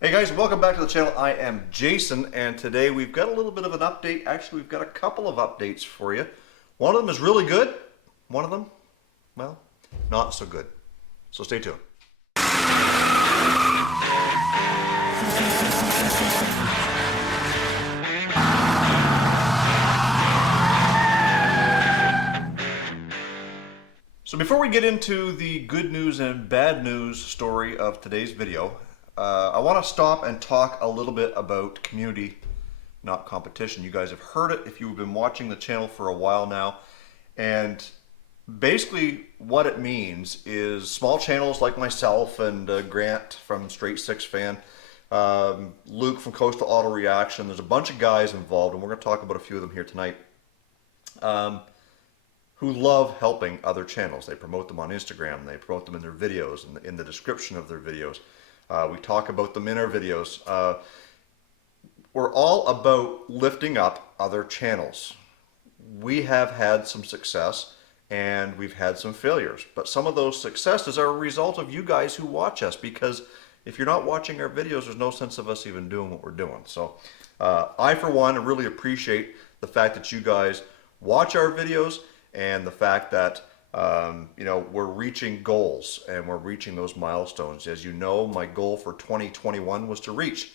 Hey guys, welcome back to the channel. I am Jason, and today we've got a little bit of an update. Actually, we've got a couple of updates for you. One of them is really good. One of them, well, not so good. So stay tuned. So before we get into the good news and bad news story of today's video, I want to stop and talk a little bit about community, not competition. You guys have heard it if you've been watching the channel for a while now. And basically what it means is small channels like myself and Grant from Straight Six Fan, Luke from Coastal Auto Reaction, there's a bunch of guys involved, and we're going to talk about a few of them here tonight, who love helping other channels. They promote them on Instagram, they promote them in their videos, in the description of their videos. We talk about them in our videos. We're all about lifting up other channels. We have had some success and we've had some failures, but some of those successes are a result of you guys who watch us, because if you're not watching our videos, there's no sense of us even doing what we're doing. So I, for one, really appreciate the fact that you guys watch our videos and the fact that you know, we're reaching goals and we're reaching those milestones. As you know, my goal for 2021 was to reach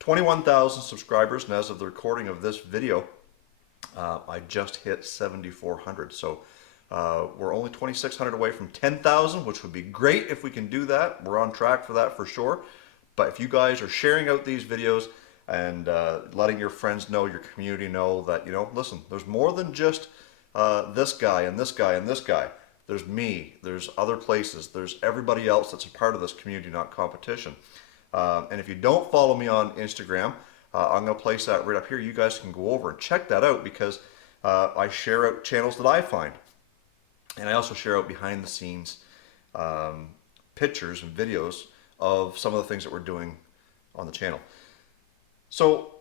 21,000 subscribers, and as of the recording of this video, I just hit 7,400. So we're only 2,600 away from 10,000, which would be great if we can do that. We're on track for that for sure. But if you guys are sharing out these videos and letting your friends know, your community know that, you know, listen, there's more than just this guy and this guy and this guy. There's me, there's other places, there's everybody else that's a part of this community, not competition. And if you don't follow me on Instagram, I'm going to place that right up here. You guys can go over and check that out, because I share out channels that I find. And I also share out behind the scenes pictures and videos of some of the things that we're doing on the channel. So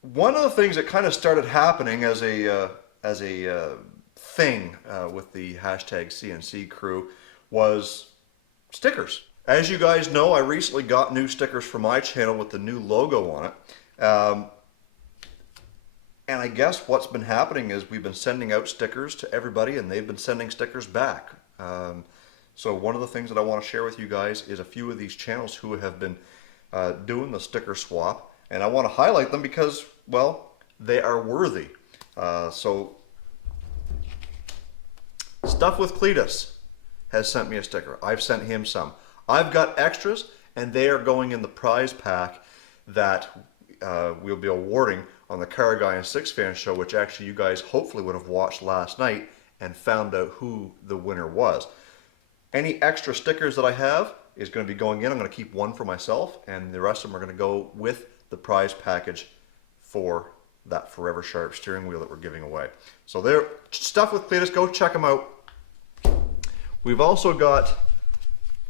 one of the things that kind of started happening as a thing with the hashtag CNC crew was stickers. As you guys know, I recently got new stickers for my channel with the new logo on it. And I guess what's been happening is we've been sending out stickers to everybody, and they've been sending stickers back. So one of the things that I want to share with you guys is a few of these channels who have been doing the sticker swap, and I want to highlight them because, well, they are worthy. So Stuff with Cletus has sent me a sticker. I've sent him some. I've got extras, and they are going in the prize pack that we'll be awarding on the C.A.R. Guy and Six Fan show, which actually you guys hopefully would have watched last night and found out who the winner was. Any extra stickers that I have is going to be going in. I'm going to keep one for myself, and the rest of them are going to go with the prize package for that Forever Sharp steering wheel that we're giving away. So there, Stuff with Cletus, go check them out. We've also got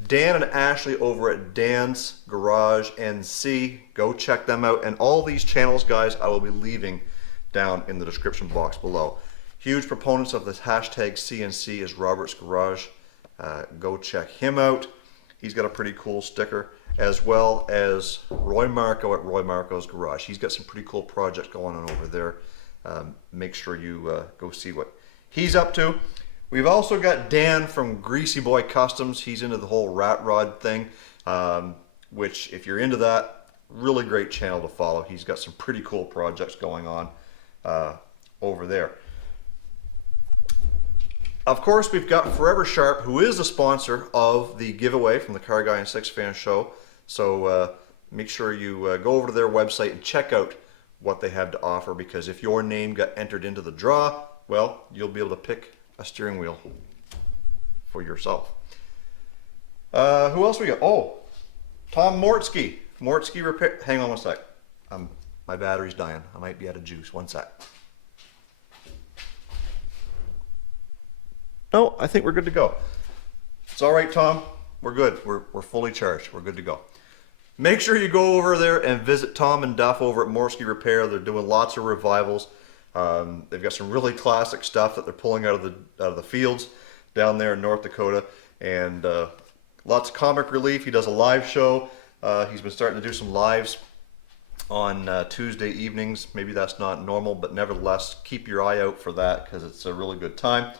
Dan and Ashley over at Dan's Garage NC. Go check them out. And all these channels, guys, I will be leaving down in the description box below. Huge proponents of this hashtag CNC is Robert's Garage. Go check him out. He's got a pretty cool sticker, as well as Roy Marko at Roy Marko's Garage. He's got some pretty cool projects going on over there. Make sure you go see what he's up to. We've also got Dan from Greasy Boy Customs. He's into the whole rat rod thing, which, if you're into that, really great channel to follow. He's got some pretty cool projects going on over there. Of course, we've got Forever Sharp, who is the sponsor of the giveaway from the C.A.R. Guy and Six Fan show. So make sure you go over to their website and check out what they have to offer, because if your name got entered into the draw, well, you'll be able to pick a steering wheel for yourself. Who else we got? Oh, Tom Mortsky. Mortsky Repair. Hang on one sec. My battery's dying. I might be out of juice. One sec. No, I think we're good to go. It's all right, Tom. We're good. We're fully charged. We're good to go. Make sure you go over there and visit Tom and Duff over at Mortsky Repair. They're doing lots of revivals. They've got some really classic stuff that they're pulling out of the fields down there in North Dakota, and lots of comic relief. He does a live show. He's been starting to do some lives on Tuesday evenings. Maybe that's not normal, but nevertheless, keep your eye out for that because it's a really good time.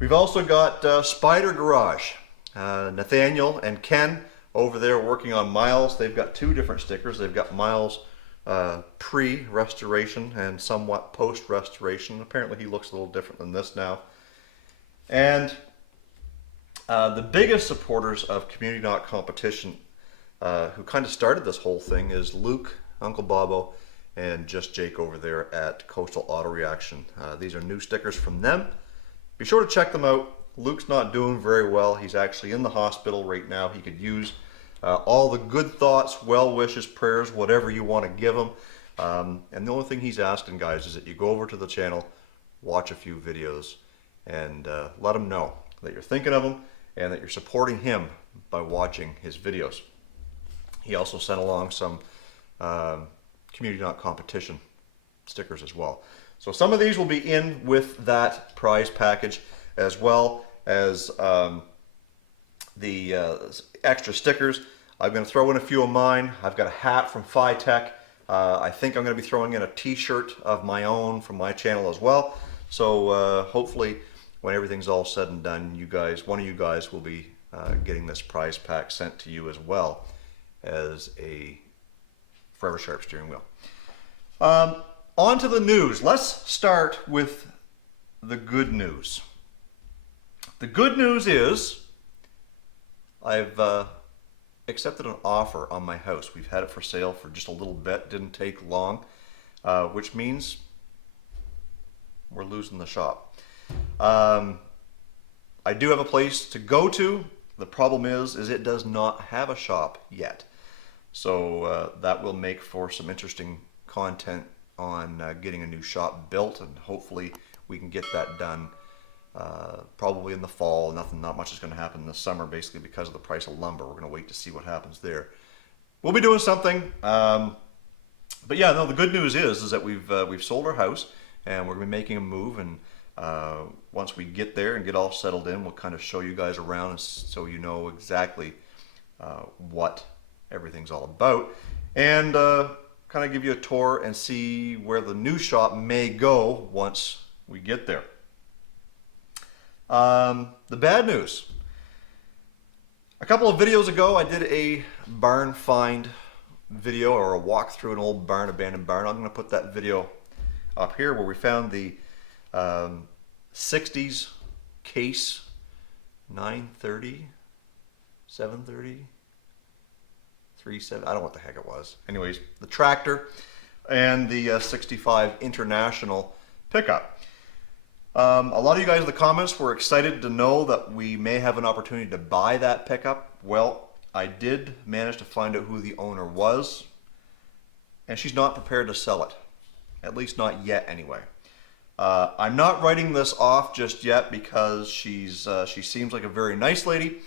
We've also got Spider Garage. Nathaniel and Ken over there working on Miles. They've got two different stickers. They've got Miles pre-restoration and somewhat post-restoration. Apparently he looks a little different than this now. And the biggest supporters of Community Knot Competition, who kind of started this whole thing, is Luke, Uncle Bobo, and Just Jake over there at Coastal Auto Reaction. These are new stickers from them. Be sure to check them out. Luke's not doing very well. He's actually in the hospital right now. He could use all the good thoughts, well wishes, prayers, whatever you want to give him. And the only thing he's asking, guys, is that you go over to the channel, watch a few videos, and let him know that you're thinking of him and that you're supporting him by watching his videos. He also sent along some Community Knot Competition stickers as well. So some of these will be in with that prize package, as well as the extra stickers. I'm going to throw in a few of mine. I've got a hat from Phi-Tech. I think I'm going to be throwing in a t-shirt of my own from my channel as well. So hopefully when everything's all said and done, you guys, one of you guys will be getting this prize pack sent to you as well as a Forever Sharp steering wheel. On to the news. Let's start with the good news. The good news is I've accepted an offer on my house. We've had it for sale for just a little bit. Didn't take long, which means we're losing the shop. I do have a place to go to. The problem is it does not have a shop yet. So that will make for some interesting content on getting a new shop built, and hopefully we can get that done probably in the fall. Not much is going to happen this summer, basically because of the price of lumber. We're going to wait to see what happens there. We'll be doing something, but yeah, no. The good news is that we've sold our house, and we're going to be making a move. And once we get there and get all settled in, we'll kind of show you guys around, so you know exactly what everything's all about, and kind of give you a tour and see where the new shop may go once we get there. The bad news. A couple of videos ago, I did a barn find video, or a walk through an old barn, abandoned barn. I'm going to put that video up here where we found the 60s Case 930, 730, 37, I don't know what the heck it was. Anyways, the tractor and the 65 International pickup. A lot of you guys in the comments were excited to know that we may have an opportunity to buy that pickup. Well, I did manage to find out who the owner was, and she's not prepared to sell it. At least not yet, anyway. I'm not writing this off just yet because she seems like a very nice lady,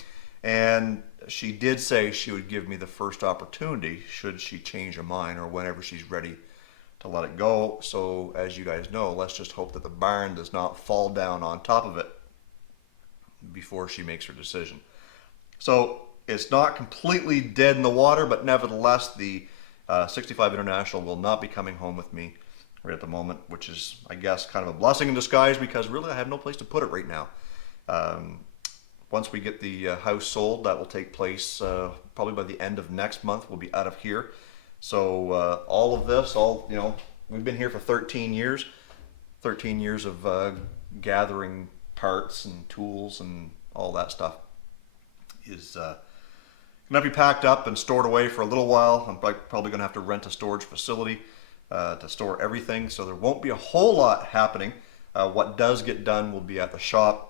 and she did say she would give me the first opportunity should she change her mind or whenever she's ready to let it go. So as you guys know, let's just hope that the barn does not fall down on top of it before she makes her decision. So it's not completely dead in the water, but nevertheless, the 65 International will not be coming home with me right at the moment, which is, I guess, kind of a blessing in disguise, because really I have no place to put it right now. Once we get the house sold, that will take place probably by the end of next month. We'll be out of here. So all of this, we've been here for 13 years. 13 years of gathering parts and tools and all that stuff is going to be packed up and stored away for a little while. I'm probably going to have to rent a storage facility to store everything. So there won't be a whole lot happening. What does get done will be at the shop.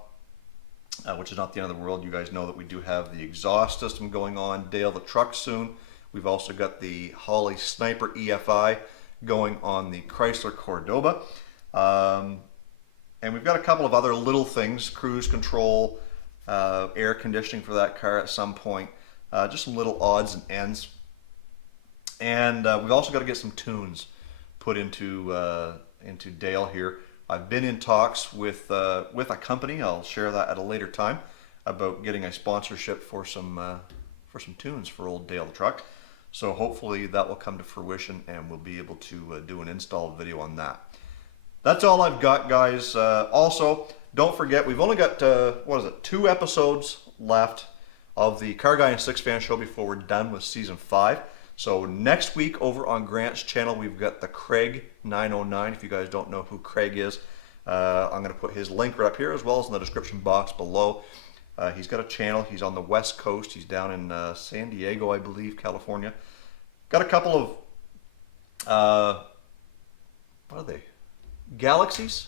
Which is not the end of the world. You guys know that we do have the exhaust system going on, Dale the truck soon. We've also got the Holly Sniper EFI going on the Chrysler Cordoba. And we've got a couple of other little things, cruise control, air conditioning for that car at some point, just some little odds and ends. And we've also got to get some tunes put into Dale here. I've been in talks with a company. I'll share that at a later time about getting a sponsorship for some for some tunes for old Dale the Truck. So hopefully that will come to fruition and we'll be able to do an install video on that. That's all I've got, guys. Also, don't forget, we've only got, 2 episodes left of the Car Guy and Six Fan Show before we're done with season 5. So next week over on Grant's channel, we've got the Craig 909. If you guys don't know who Craig is, I'm going to put his link right up here as well as in the description box below. He's got a channel. He's on the West Coast. He's down in San Diego, I believe, California. Got a couple of, what are they? Galaxies.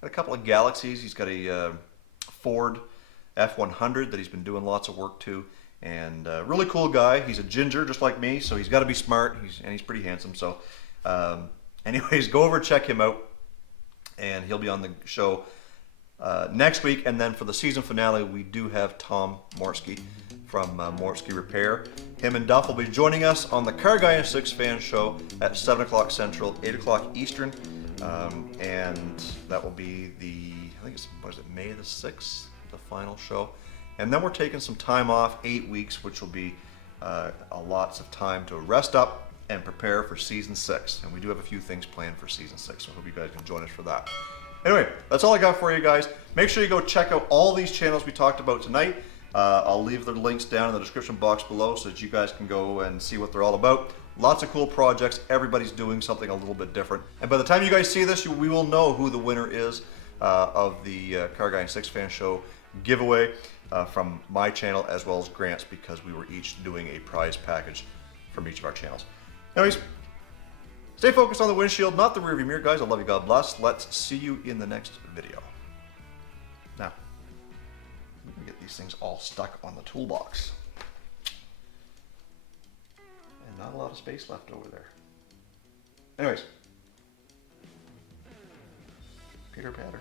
Got a couple of Galaxies. He's got a Ford F100 that he's been doing lots of work to. And really cool guy. He's a ginger just like me, so he's got to be smart. He's pretty handsome. So anyways, go over and check him out. And he'll be on the show next week. And then for the season finale, we do have Tom Mortsky from Mortsky Repair. Him and Duff will be joining us on the Car Guy and Six Fan Show at 7 o'clock Central, 8 o'clock Eastern. And that will be I think it's, May the 6th, the final show. And then we're taking some time off, 8 weeks, which will be lots of time to rest up and prepare for season 6. And we do have a few things planned for season 6, so I hope you guys can join us for that. Anyway, that's all I got for you guys. Make sure you go check out all these channels we talked about tonight. I'll leave the links down in the description box below so that you guys can go and see what they're all about. Lots of cool projects. Everybody's doing something a little bit different. And by the time you guys see this, we will know who the winner is of the Car Guy and Six Fan Show giveaway from my channel as well as Grant's, because we were each doing a prize package from each of our channels. Anyways, stay focused on the windshield, not the rearview mirror, guys. I love you. God bless. Let's see you in the next video. Now, we can get these things all stuck on the toolbox. And not a lot of space left over there. Anyways, Peter Patter.